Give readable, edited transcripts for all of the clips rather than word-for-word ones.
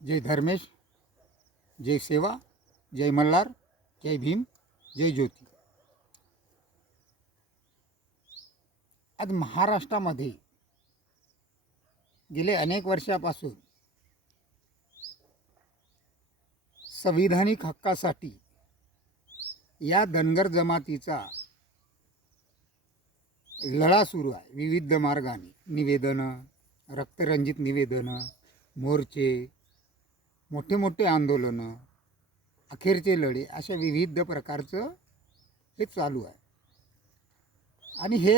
जय धर्मेश, जय सेवा, जय मल्हार, जय भीम, जय ज्योती. आज महाराष्ट्रामध्ये गेले अनेक वर्षापासून संविधानिक हक्कासाठी या धनगर जमातीचा लढा सुरू आहे. विविध मार्गाने निवेदनं, रक्तरंजित निवेदनं, मोर्चे, मोठे मोठे आंदोलनं, अखेरचे लढे अशा विविध प्रकारचं हे चालू आहे. आणि हे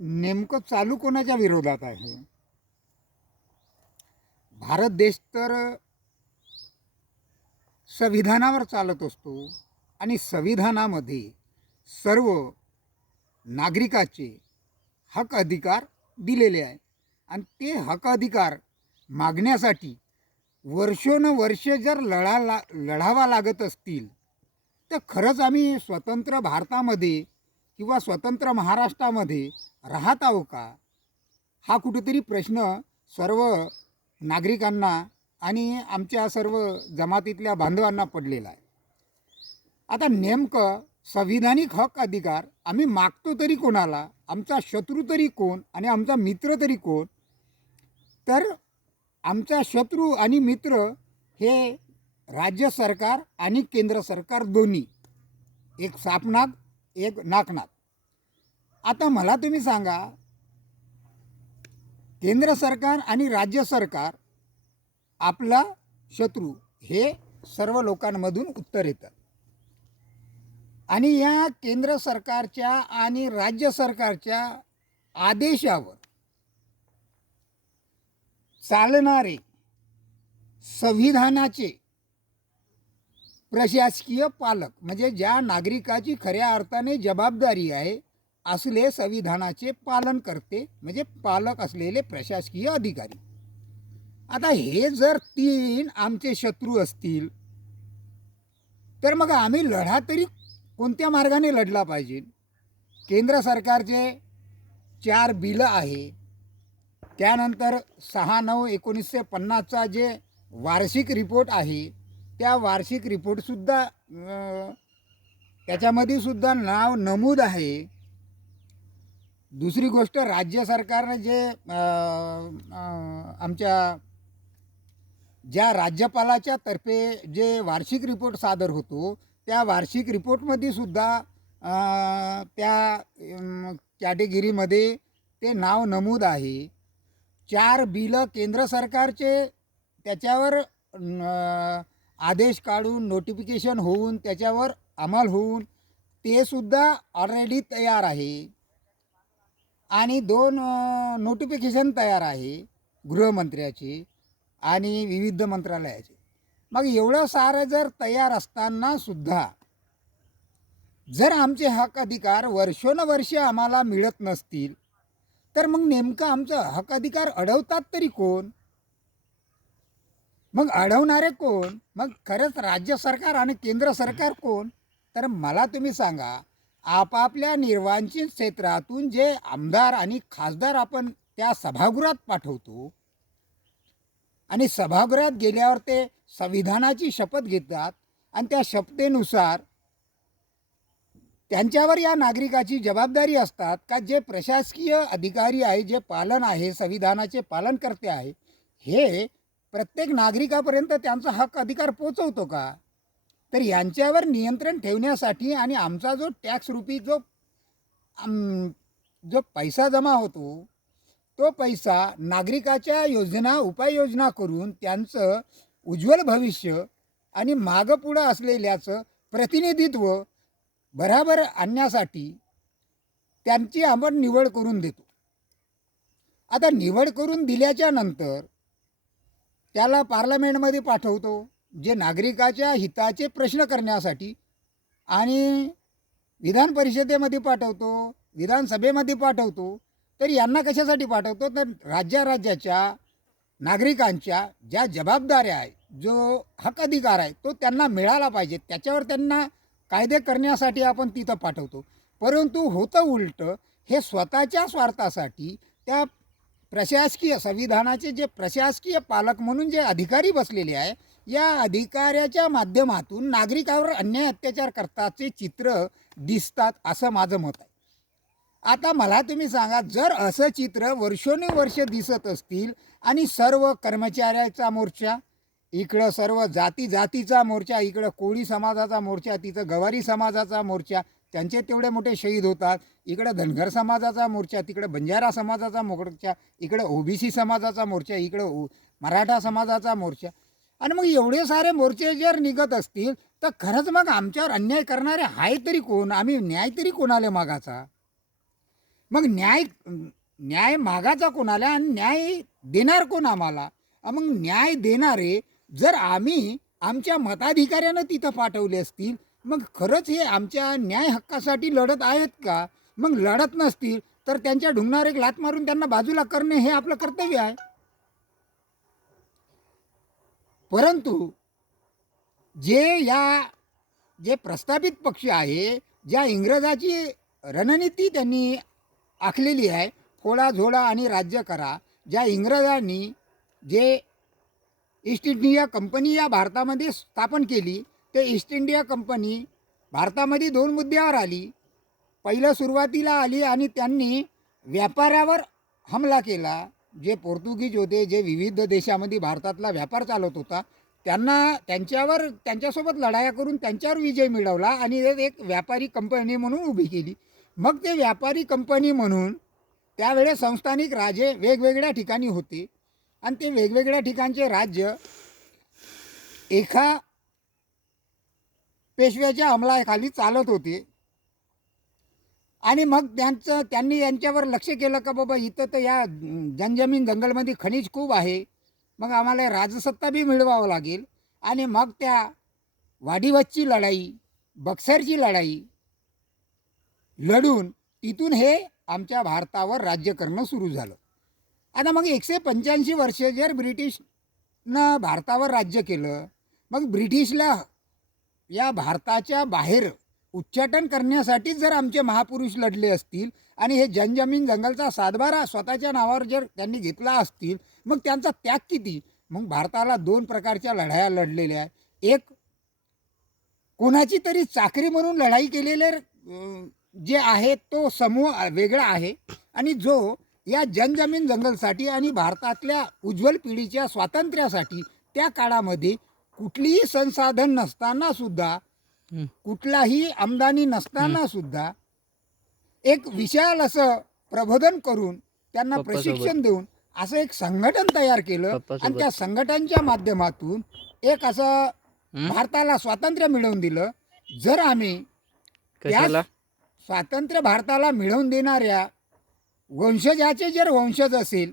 नेमकं चालू कोणाच्या विरोधात आहे? भारत देश तर संविधानावर चालत असतो आणि संविधानामध्ये सर्व नागरिकाचे हक अधिकार दिलेले आहे. आणि ते हक अधिकार मागण्यासाठी वर्षोनवर्ष जर लढावा लागत असतील तर खरंच आम्ही स्वतंत्र भारतामध्ये किंवा स्वतंत्र महाराष्ट्रामध्ये राहत आहो का? हा कुठेतरी प्रश्न सर्व नागरिकांना आणि आमच्या सर्व जमातीतल्या बांधवांना पडलेला आहे. आता नेमकं संविधानिक हक अधिकार आम्ही मागतो तरी कोणाला? आमचा शत्रू तरी कोण आणि आमचा मित्र तरी कोण? तर आमचा शत्रू आणि मित्र हे राज्य सरकार आणि केंद्र सरकार दोन्ही, एक सापनाक एक नाकनाक. आता मला तुम्ही सांगा, केंद्र सरकार आणि राज्य सरकार आपला शत्रू हे सर्व लोकांमधून उत्तर येतं. आणि या केंद्र सरकारच्या आणि राज्य सरकारच्या आदेशावर चालणारे संविधानाचे प्रशासकीय पालक, म्हणजे ज्या नागरिकाची खऱ्या अर्थाने जबाबदारी आहे असले संविधानाचे पालन करते, म्हणजे पालक असलेले प्रशासकीय अधिकारी. आता हे जर तीन आमचे शत्रू असतील तर मग आम्ही लढा तरी कोणत्या मार्गाने लढला पाहिजे? केंद्र सरकारचे 4 बिलं आहे, त्यानंतर 6/9/1950चा जे वार्षिक रिपोर्ट आहे त्या वार्षिक रिपोर्टसुद्धा त्याच्यामध्ये सुद्धा नाव नमूद आहे. दुसरी गोष्ट, राज्य सरकारने जे आमच्या ज्या राज्यपालाच्या तर्फे जे वार्षिक रिपोर्ट सादर होतो त्या वार्षिक रिपोर्टमध्ये सुद्धा त्या कॅटेगरीमध्ये ते नाव नमूद आहे. 4 बिलं केंद्र सरकारचे, त्याच्यावर आदेश काढून नोटिफिकेशन होऊन त्याच्यावर अंमल होऊन ते सुद्धा ऑलरेडी तयार आहे. आणि 2 नोटिफिकेशन तयार आहे गृहमंत्र्याचे आणि विविध मंत्रालयाचे. मग एवढं सारं जर तयार असताना सुद्धा जर आमचे हक अधिकार वर्षोनवर्ष आम्हाला मिळत नसतील तर मग नेमकं आमचं हक अधिकार अडवतात तरी कोण? मग अडवणारे कोण? मग खरंच राज्य सरकार आणि केंद्र सरकार कोण? तर मला तुम्ही सांगा, आपापल्या निर्वांचित क्षेत्रातून जे आमदार आणि खासदार आपण त्या सभागृहात पाठवतो आणि सभागृहात गेल्यावर ते संविधानाची शपथ घेतात आणि त्या शपथेनुसार त्यांच्यावर या नागरिकाची जबाबदारी असतात का जे प्रशासकीय अधिकारी आहे, जे पालन आहे, संविधानाचे पालन करते आहे, हे प्रत्येक नागरिकापर्यंत त्यांचा हक अधिकार पोचवतो का? तर यांच्यावर नियंत्रण ठेवण्यासाठी आणि आमचा जो टॅक्स रूपी जो पैसा जमा होतो तो पैसा नागरिकाच्या योजना उपाययोजना करून त्यांचं उज्ज्वल भविष्य आणि मागं पुढं असलेल्याचं प्रतिनिधित्व बराबर आणण्यासाठी त्यांची आपण निवड करून देतो. आता निवड करून दिल्याच्या नंतर त्याला पार्लमेंटमध्ये पाठवतो, जे नागरिकाच्या हिताचे प्रश्न करण्यासाठी, आणि विधान परिषदेमध्ये पाठवतो, विधानसभेमध्ये पाठवतो. तर यांना कशासाठी पाठवतो? तर राज्याच्या नागरिकांच्या ज्या जबाबदाऱ्या आहे, जो हक अधिकार आहे तो त्यांना मिळाला पाहिजे, त्याच्यावर त्यांना कायदे करण्यासाठी आपण तिथं पाठवतो. परंतु होतं उलटं, हे स्वतःच्या स्वार्थासाठी त्या प्रशासकीय संविधानाचे जे प्रशासकीय पालक म्हणून जे अधिकारी बसलेले आहे, या अधिकाऱ्याच्या माध्यमातून नागरिकावर अन्याय अत्याचार करताचे चित्र दिसतात असं माझं मत आहे. आता मला तुम्ही सांगा, जर असं चित्र वर्षोनुवर्ष दिसत असतील आणि सर्व कर्मचाऱ्याचा मोर्चा इकडं, सर्व जातीचा मोर्चा इकडं, कोळी समाजाचा मोर्चा तिथं, गवारी समाजाचा मोर्चा त्यांचे तेवढे मोठे शहीद होतात, इकडं धनगर समाजाचा मोर्चा, तिकडं बंजारा समाजाचा मोर्चा, इकडं ओबीसी समाजाचा मोर्चा, इकडं मराठा समाजाचा मोर्चा. आणि मग एवढे सारे मोर्चे जर निघत असतील तर खरंच मग आमच्यावर अन्याय करणारे आहे तरी कोण? आम्ही न्याय तरी कोणाला मागायचा? मग न्याय मागायचा कोणाला आणि न्याय देणार कोण आम्हाला? मग न्याय देणारे जर आम्ही आमच्या मताधिकाऱ्यानं तिथं पाठवले असतील, मग खरंच हे आमच्या न्याय हक्कासाठी लढत आहेत का? मग लढत नसतील तर त्यांच्या ढुंगणावर एक लाथ मारून त्यांना बाजूला करणे हे आपलं कर्तव्य आहे. परंतु जे प्रस्थापित पक्ष आहे, ज्या इंग्रजाची रणनीती त्यांनी आखलेली आहे, फोडा झोडा आणि राज्य करा, ज्या इंग्रजांनी जे ईस्ट इंडिया कंपनी या भारतामध्ये स्थापन केली, ते ईस्ट इंडिया कंपनी भारतामध्ये 2 मुद्द्यावर आली. पहिलं सुरुवातीला आली आणि त्यांनी व्यापाऱ्यावर हमला केला. जे पोर्तुगीज होते, जे विविध देशामध्ये भारतातला व्यापार चालवत होता, त्यांच्यासोबत लढाया करून त्यांच्यावर विजय मिळवला आणि एक व्यापारी कंपनी म्हणून उभी केली. मग ते व्यापारी कंपनी म्हणून त्यावेळेस संस्थानिक राजे वेगवेगळ्या ठिकाणी होते आणि ते वेगवेगळ्या ठिकाणचे राज्य एका पेशव्याच्या अंमलाखाली चालत होते. आणि मग त्यांनी यांच्यावर लक्ष केलं का बाबा इथं तर या जनजमीन जंगलमध्ये खनिज खूप आहे, मग आम्हाला राजसत्ता बी मिळवावं लागेल. आणि मग त्या वाडीवतची लढाई, बक्सरची लढाई लढून तिथून हे आमच्या भारतावर राज्य करणं सुरू झालं. आता मग 185 वर्ष जर ब्रिटिशनं भारतावर राज्य केलं, मग ब्रिटिशला या भारताच्या बाहेर उच्चाटन करण्यासाठी जर आमचे महापुरुष लढले असतील आणि हे जनजमीन जंगलचा सातबारा स्वतःच्या नावावर जर त्यांनी घेतला असतील, मग त्यांचा त्याग किती? मग भारताला 2 प्रकारच्या लढाया लढलेल्या आहेत. एक कोणाची तरी चाकरी म्हणून लढाई केलेले जे आहे तो समूह वेगळा आहे, आणि जो या जनजमीन जंगलसाठी आणि भारतातल्या उज्ज्वल पिढीच्या स्वातंत्र्यासाठी त्या काळामध्ये कुठलीही संसाधन नसताना सुद्धा, कुठलाही आमदानी नसताना सुद्धा एक विशाल असं प्रबोधन करून त्यांना प्रशिक्षण देऊन असं एक संघटन तयार केलं आणि त्या संघटनेच्या माध्यमातून एक असं भारताला स्वातंत्र्य मिळवून दिलं. जर आम्ही त्या स्वातंत्र्य भारताला मिळवून देणाऱ्या वंशजाचे जर वंशज असेल,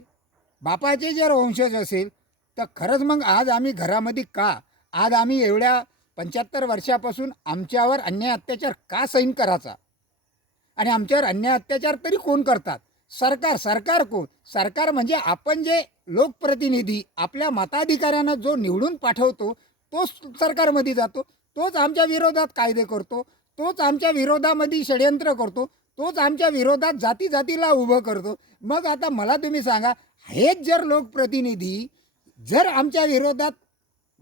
बापाचे जर वंशज असेल, तर खरंच मग आज आम्ही घरामध्ये का, आज आम्ही एवढ्या 75 वर्षापासून आमच्यावर अन्याय अत्याचार का सहन करायचा? आणि आमच्यावर अन्याय अत्याचार तरी कोण करतात? सरकार कोण? सरकार म्हणजे आपण जे लोकप्रतिनिधी आपल्या मताधिकाऱ्यांना जो निवडून पाठवतो तोच सरकारमध्ये जातो, तोच आमच्या विरोधात कायदे करतो, तोच आमच्या विरोधामध्ये षडयंत्र करतो, तोच आमच्या विरोधात जातीला उभं करतो. मग आता मला तुम्ही सांगा, हेच जर लोकप्रतिनिधी जर आमच्या विरोधात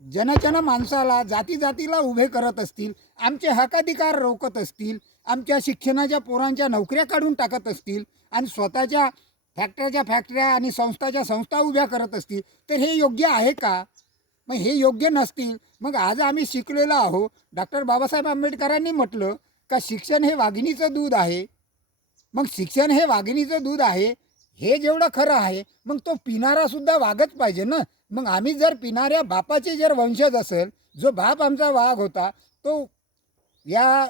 जन माणसाला जातीला उभे करत असतील, आमचे हक्काधिकार रोखत असतील, आमच्या शिक्षणाच्या पोरांच्या नोकऱ्या काढून टाकत असतील आणि स्वतःच्या फॅक्टऱ्या आणि संस्था उभ्या करत असतील, तर हे योग्य आहे का? मग हे योग्य नसतील. मग आज आम्ही शिकलेलो आहो. डॉक्टर बाबासाहेब आंबेडकरांनी म्हटलं का शिक्षण हे वाघिणीचं दूध आहे. मग शिक्षण हे वाघिणीचं दूध आहे हे जेवढं खरं आहे, मग तो पिणारासुद्धा वाघच पाहिजे ना. मग आम्ही जर पिणाऱ्या बापाचे जर वंशज असेल, जो बाप आमचा वाघ होता, तो या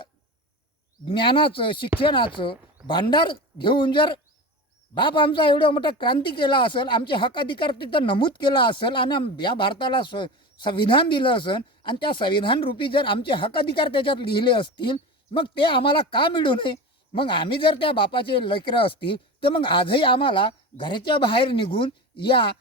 ज्ञानाचं शिक्षणाचं भांडार घेऊन जर बाप आमचा एवढं मोठं क्रांती केला असेल, आमचे हक्क अधिकार तिथं नमूद केला असेल आणि या भारताला संविधान दिलं असेल आणि त्या संविधान रूपी जर आमचे हक्क अधिकार त्याच्यात लिहिले असतील, मग ते आम्हाला का मिळू नये? मग आम्ही जर त्या बापाचे लेकरं असतील तर मग आजही आम्हाला घराच्या बाहेर निघून या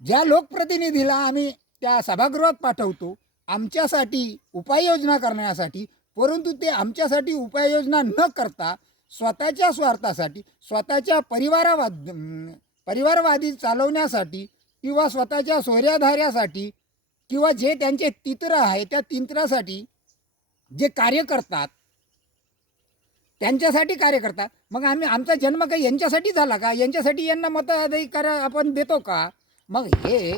ज्या लोकप्रतिनिधीला आम्ही त्या सभागृहात पाठवतो आमच्यासाठी उपाययोजना करण्यासाठी, परंतु ते आमच्यासाठी उपाययोजना न करता स्वतःच्या स्वार्थासाठी, स्वतःच्या परिवारवादी चालवण्यासाठी किंवा स्वतःच्या सोयऱ्याधाऱ्यासाठी किंवा जे त्यांचे तित्र आहे त्या तिंत्रासाठी जे कार्य करतात त्यांच्यासाठी कार्य करतात. मग आमचा जन्म काही यांच्यासाठी झाला का? यांच्यासाठी यांना मताधिकार आपण देतो का? मग हे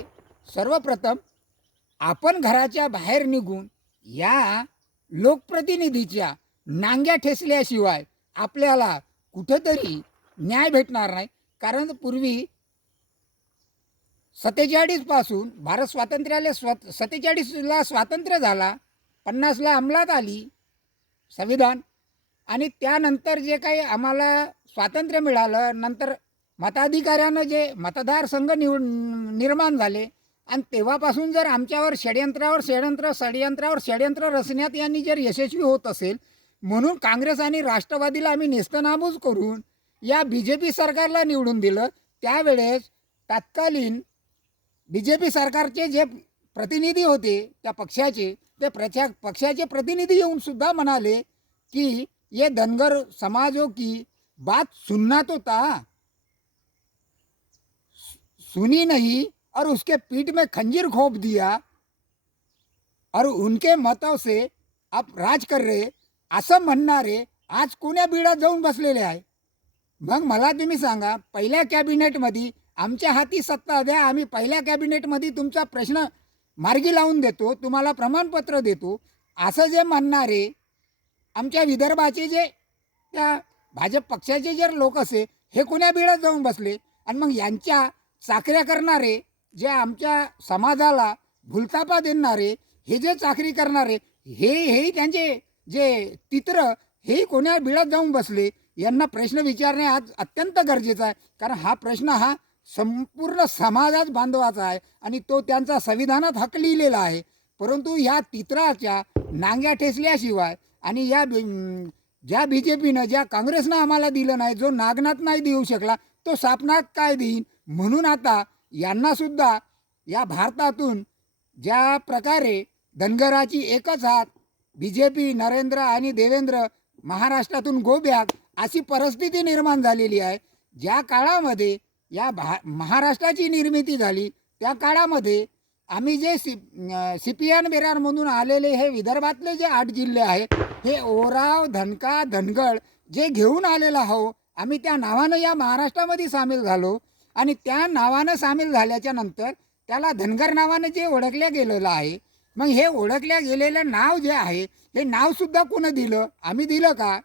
सर्वप्रथम आपण घराच्या बाहेर निघून या लोकप्रतिनिधीच्या नांग्या ठेचल्याशिवाय आपल्याला कुठंतरी न्याय भेटणार नाही. कारण पूर्वी 47 पासून भारत स्वातंत्र्याला 47ला स्वातंत्र्य झाला, 50ला अंमलात आली संविधान, आणि त्यानंतर जे काही आम्हाला स्वातंत्र्य मिळालं, नंतर मताधिकाऱ्यानं जे मतदार संघ निर्माण झाले, आणि तेव्हापासून जर आमच्यावर षड्यंत्र रचण्यात यांनी जर यशस्वी होत असेल, म्हणून काँग्रेस आणि राष्ट्रवादीला आम्ही नेस्तनाबूज करून या BJP सरकारला निवडून दिलं. त्यावेळेस तत्कालीन BJP सरकारचे जे प्रतिनिधी होते त्या पक्षाचे, ते पक्षाचे प्रतिनिधी येऊन सुद्धा म्हणाले की ये धनगर समाजों की बात सुनना तो था, सुनी नहीं और उसके पीठ में खंजीर घोंप दिया और उनके मतों से आप राज कर रहे, असं म्हणणारे आज कोण्या बिळात जाऊन बसलेले आहे. मग मला तुम्ही सांगा, पहिल्या कॅबिनेटमध्ये आमच्या हाती सत्ता द्या, आम्ही पहिल्या कॅबिनेटमध्ये तुमचा प्रश्न मार्गी लावून देतो, तुम्हाला प्रमाणपत्र देतो, असं जे म्हणणारे आमच्या विदर्भाचे जे त्या भाजप पक्षाचे जे लोक असे, हे कोण्या बिळात जाऊन बसले. आणि मग यांच्या चाकऱ्या करणारे, जे आमच्या समाजाला भुलतापा देणारे, हे जे चाकरी करणारे, हे त्यांचे जे तित्र, हे कोण्या बिळात जाऊन बसले, यांना प्रश्न विचारणे आज अत्यंत गरजेचं आहे. कारण हा प्रश्न हा संपूर्ण समाजात बांधवाचा आहे आणि तो त्यांचा संविधानात हक्क लिहिलेला आहे. परंतु ह्या तित्राच्या नांग्या ठेचल्याशिवाय आणि या ज्या BJPनं, ज्या काँग्रेसनं आम्हाला दिलं नाही, जो नागनाथ नाही देऊ शकला, तो सापनाथ काय देईन. म्हणून आता यांनासुद्धा या भारतातून ज्या प्रकारे धनगराची एकच हात BJP, नरेंद्र आणि देवेंद्र, महाराष्ट्रातून गो बॅक, अशी परिस्थिती निर्माण झालेली आहे. ज्या काळामध्ये या महाराष्ट्राची निर्मिती झाली, त्या काळामध्ये आम्ही जे CPN बिरारमधून आलेले हे विदर्भातले जे 8 जिल्हे आहेत, हे ओराव, धनका, धनगड जे घेऊन आलेलं आहो, आम्ही त्या नावानं या महाराष्ट्रामध्ये सामील झालो. आणि त्या नावानं सामील झाल्याच्या नंतर त्याला धनगर नावानं जे ओळखल्या गेलेलं आहे, मग हे ओळखल्या गेलेलं नाव जे आहे, हे नावसुद्धा कोणी दिलं? आम्ही दिलं का?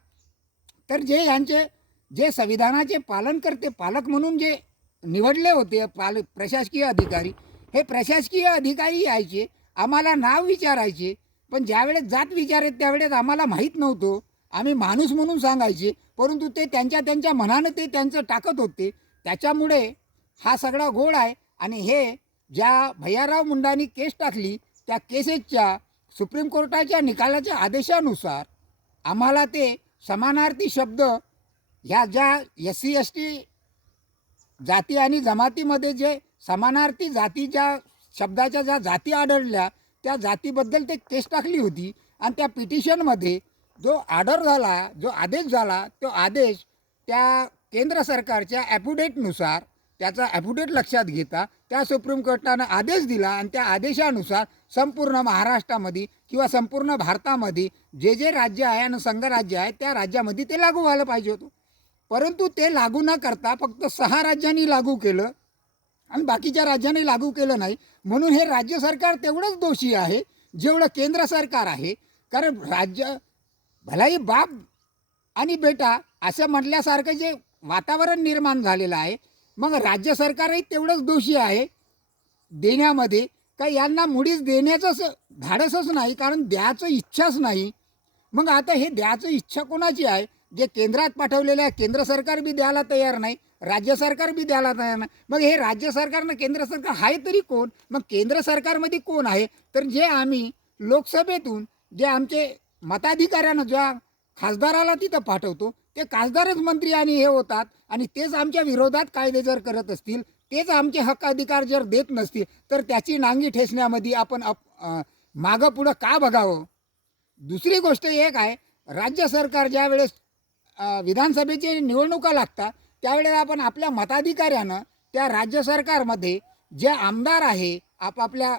तर जे यांचे जे संविधानाचे पालन करते पालक म्हणून जे निवडले होते प्रशासकीय अधिकारी, हे प्रशासकीय अधिकारी यायचे, आम्हाला नाव विचारायचे, पण ज्यावेळेस जात विचारायचे त्यावेळेस आम्हाला माहीत नव्हतं, आम्ही माणूस म्हणून सांगायचे. परंतु ते त्यांच्या मनानं ते त्यांचं टाकत होते. त्याच्यामुळे हा सगळा घोळ आहे. आणि हे ज्या भैयाराव मुंडांनी केस टाकली, त्या केसेसच्या सुप्रीम कोर्टाच्या निकालाच्या आदेशानुसार आम्हाला ते समानार्थी शब्द ह्या ज्या SC ST जाती आणि जमातीमध्ये जे समानार्थी जाती, ज्या शब्दाच्या ज्या जाती आढळल्या, त्या जातीबद्दल ते केस टाकली होती. आणि त्या पिटिशनमध्ये जो ऑर्डर झाला, जो आदेश झाला, तो आदेश त्या केंद्र सरकारच्या ॲफिडेटनुसार, त्याचा ॲफिडेट लक्षात घेता त्या सुप्रीम कोर्टानं आदेश दिला. आणि त्या आदेशानुसार संपूर्ण महाराष्ट्रामध्ये किंवा संपूर्ण भारतामध्ये जे जे राज्य आहे आणि संघराज्य आहे, त्या राज्यामध्ये ते लागू व्हायला पाहिजे होतं. परंतु ते लागू न करता फक्त 6 राज्यांनी लागू केलं आणि बाकीच्या राज्यांनी लागू केलं नाही. म्हणून हे राज्य सरकार तेवढंच दोषी आहे जेवढं केंद्र सरकार आहे. कारण राज्य भलाई बाप आणि बेटा असं म्हटल्यासारखं जे वातावरण निर्माण झालेलं आहे, मग राज्य सरकारही तेवढंच दोषी आहे देण्यामध्ये. का यांना मुळीच देण्याचंच धाडसच नाही, कारण द्यायचं इच्छाच नाही. मग आता हे द्यायचं इच्छा कोणाची आहे? जे केंद्रात पाठवलेलं आहे, केंद्र सरकार बी द्यायला तयार नाही, राज्य सरकार बी द्यायला तयार नाही. मग हे राज्य सरकारनं केंद्र सरकार आहे तरी कोण? मग केंद्र सरकारमध्ये कोण आहे? तर जे आम्ही लोकसभेतून जे आमचे मताधिकाऱ्यानं ज्या खासदाराला तिथं पाठवतो, ते खासदारच मंत्री आणि हे होतात. आणि तेच आमच्या विरोधात कायदे जर करत असतील, तेच आमचे हक्क अधिकार जर देत नसतील, तर त्याची नांगी ठेचण्यामध्ये आपण मागं पुढं का बघावं? दुसरी गोष्ट एक आहे, राज्य सरकार ज्या वेळेस विधानसभेची निवडणुका लागतात, त्यावेळेस आपण आपल्या मताधिकाऱ्यानं त्या राज्य सरकारमध्ये जे आमदार आहे आपापल्या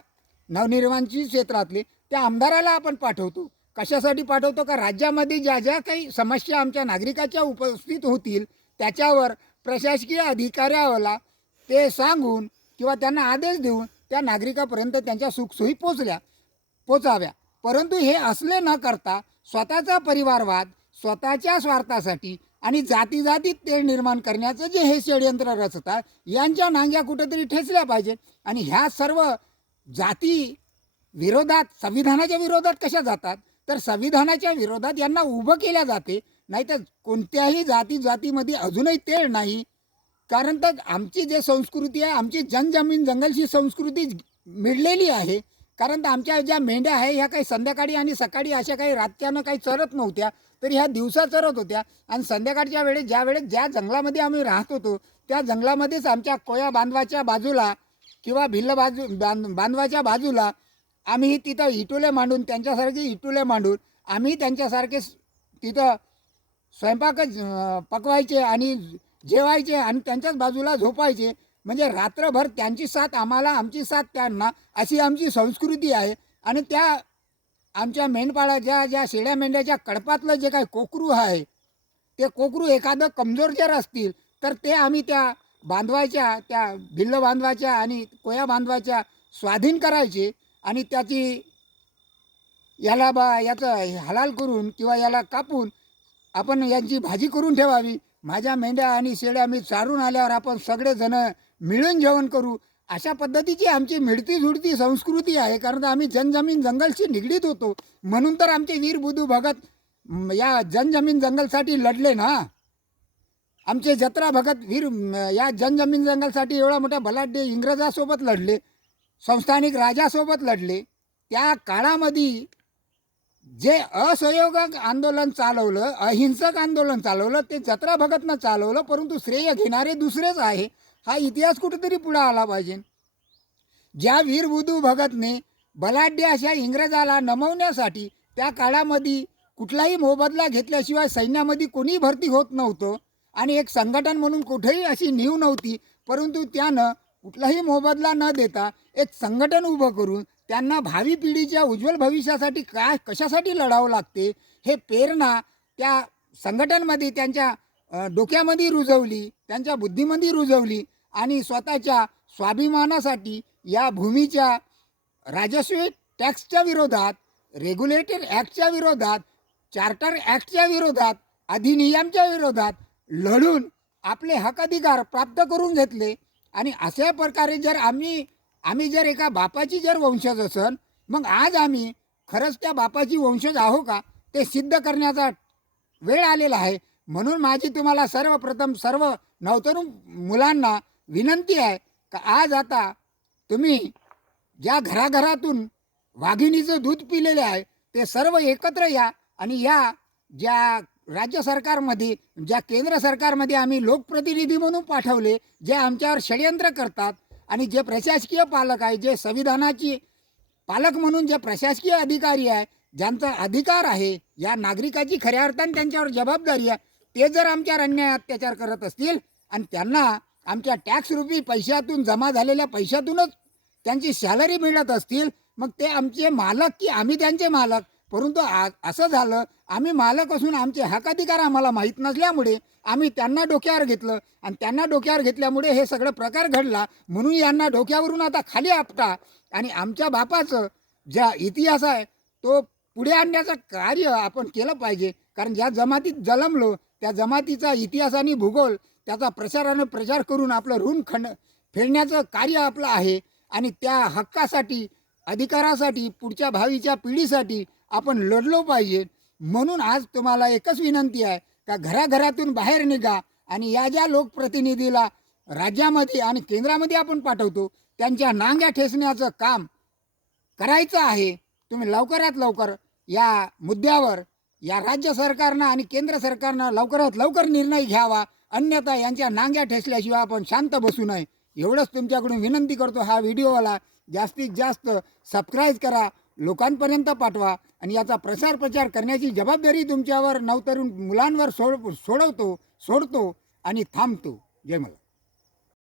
नवनिर्माणची क्षेत्रातले त्या आमदाराला आपण पाठवतो. कशासाठी पाठवतो? का राज्यामध्ये ज्या ज्या काही समस्या आमच्या नागरिकाच्या उपस्थित होतील त्याच्यावर प्रशासकीय अधिकाऱ्याला ते सांगून किंवा त्यांना आदेश देऊन त्या नागरिकापर्यंत त्यांच्या सुखसोयी पोचाव्या. परंतु हे असले न करता स्वतःचा परिवारवाद, स्वतःच्या स्वार्थासाठी आणि जातीजातीत तेढ निर्माण करण्याचं जे हे षडयंत्र रचतात यांच्या नांग्या कुठेतरी ठेचल्या पाहिजे. आणि ह्या सर्व जाती विरोधात, संविधानाच्या विरोधात कशा जातात? तर संविधानाच्या विरोधात यांना उभं केल्या जाते. नाहीतर कोणत्याही जातीमध्ये अजूनही तेढ नाही. कारण तर आमची जे संस्कृती आहे, आमची जनजमीन जंगलशी संस्कृती मिळलेली आहे. कारण तर आमच्या ज्या मेंढ्या आहे ह्या काही संध्याकाळी आणि सकाळी अशा काही रातच्यानं काही चरत नव्हत्या, तर ह्या दिवसा चरत होत्या. आणि संध्याकाळच्या वेळेस ज्या जंगलामध्ये आम्ही राहत होतो त्या जंगलामध्येच आमच्या कोया बांधवाच्या बाजूला किंवा भिल्ल बांधवाच्या बाजूला आम्ही तिथं इटुले मांडून, त्यांच्यासारखे इटुले मांडून आम्ही त्यांच्यासारखे तिथं स्वयंपाकच पकवायचे आणि जेवायचे आणि त्यांच्याच बाजूला झोपायचे. म्हणजे रात्रभर त्यांची साथ आम्हाला, आमची साथ त्यांना, अशी आमची संस्कृती आहे. आणि त्या आमच्या मेंढपाळाच्या ज्या शेळ्या मेंढ्याच्या कळपातलं जे काही कोकरू आहे ते कोकरू एखादं कमजोर जर असतील तर ते आम्ही त्या बांधवायच्या, त्या भिल्ल बांधवाच्या आणि कोया बांधवाच्या स्वाधीन करायचे आणि त्याची याचं हलाल करून किंवा याला कापून आपण यांची भाजी करून ठेवावी. माझ्या मेंढ्या आणि शेळ्या मी चारून आल्यावर आपण सगळेजण मिळून जेवण करू. अशा पद्धतीची आमची मिळती जुळती संस्कृती आहे. कारण आम्ही जनजमीन जंगलशी निगडीत होतो म्हणून तर आमचे वीर बुधू भगत या जनजमीन जंगलसाठी लढले ना. आमचे जत्रा भगत वीर या जनजमीन जंगलसाठी एवढा मोठा बलाढ्य इंग्रजासोबत लढले, संस्थानिक राजासोबत लढले. त्या काळामध्ये जे असहयोग आंदोलन चालवलं, अहिंसक आंदोलन चालवलं ते जत्रा भगतनं चालवलं. परंतु श्रेय घेणारे दुसरेच आहे. हा इतिहास कुठेतरी पुढे आला पाहिजे. ज्या वीर बुधू भगतने बलाढ्य अशा इंग्रजाला नमवण्यासाठी त्या काळामध्ये कुठलाही मोबदला घेतल्याशिवाय सैन्यामध्ये कोणी भरती होत नव्हतं आणि एक संघटन म्हणून कुठेही अशी नीव नव्हती. परंतु त्यानं कुठलाही मोबदला न देता एक संघटन उभं करून त्यांना भावी पिढीच्या उज्ज्वल भविष्यासाठी कशासाठी लढावं लागते हे प्रेरणा त्या संघटनमध्ये त्यांच्या डोक्यामध्ये रुजवली, त्यांच्या बुद्धीमध्ये रुजवली. आणि स्वतःच्या स्वाभिमानासाठी या भूमीच्या राजस्व टॅक्सच्या विरोधात, रेग्युलेटर ॲक्टच्या विरोधात, चार्टर ॲक्टच्या विरोधात, अधिनियमच्या विरोधात लढून आपले हक अधिकार प्राप्त करून घेतले. आणि अशा प्रकारे जर आम्ही जर एका बापाची जर वंशज असन, मग आज आम्ही खरंच त्या बापाची वंशज आहो का ते सिद्ध करण्याचा वेळ आलेला आहे. म्हणून माझी तुम्हाला सर्वप्रथम सर्व नवतरुण मुलांना विनंती आहे का आज आता तुम्ही ज्या घराघरातून वाघिणीचं दूध पिलेले आहे ते सर्व एकत्र या आणि या ज्या राज्य सरकारमध्ये, ज्या केंद्र सरकारमध्ये आम्ही लोकप्रतिनिधी म्हणून पाठवले, जे आमच्यावर षडयंत्र करतात आणि जे प्रशासकीय पालक आहे, जे संविधानाची पालक म्हणून जे प्रशासकीय अधिकारी आहे, ज्यांचा अधिकार आहे, या नागरिकाची खऱ्या अर्थाने त्यांच्यावर जबाबदारी आहे, ते जर आमच्यावर अन्याय अत्याचार करत असतील आणि त्यांना आमच्या टॅक्स रुपी पैशातून, जमा झालेल्या पैशातूनच त्यांची सॅलरी मिळत असतील, मग ते आमचे मालक की आम्ही त्यांचे मालक? परंतु असं झालं, आम्ही मालक असून आमचे हक्काधिकार आम्हाला माहीत नसल्यामुळे आम्ही त्यांना डोक्यावर घेतलं आणि त्यांना डोक्यावर घेतल्यामुळे हे सगळं प्रकार घडला. म्हणून यांना डोक्यावरून आता खाली आपटा आणि आमच्या बापाचं ज्या इतिहास आहे तो पुढे आणण्याचं कार्य आपण केलं पाहिजे. कारण ज्या जमातीत जन्मलो त्या जमातीचा इतिहास आणि भूगोल त्याचा प्रचार करून आपलं ऋण फेडण्याचं कार्य आपलं आहे. आणि त्या हक्कासाठी, अधिकारासाठी, पुढच्या भावीच्या पिढीसाठी आपण लढलो पाहिजे. म्हणून आज तुम्हाला एकच विनंती आहे का घराघरातून बाहेर निघा आणि या ज्या लोकप्रतिनिधीला राज्यामध्ये आणि केंद्रामध्ये आपण पाठवतो त्यांच्या नांग्या ठेचण्याचं काम करायचं आहे. तुम्ही लवकरात लवकर या मुद्द्यावर या राज्य सरकारनं आणि केंद्र सरकारनं लवकरात लवकर निर्णय घ्यावा. अन्यथा यांच्या नांग्या ठेचल्याशिवाय आपण शांत बसू नये. एवढंच तुमच्याकडून विनंती करतो. हा व्हिडिओला जास्तीत जास्त सबस्क्राईब करा, लोकांपर्यंत पाठवा आणि याचा प्रचार करण्याची जबाबदारी तुमच्यावर नवतरुण मुलांवर सोडतो आणि थांबतो. जय मला.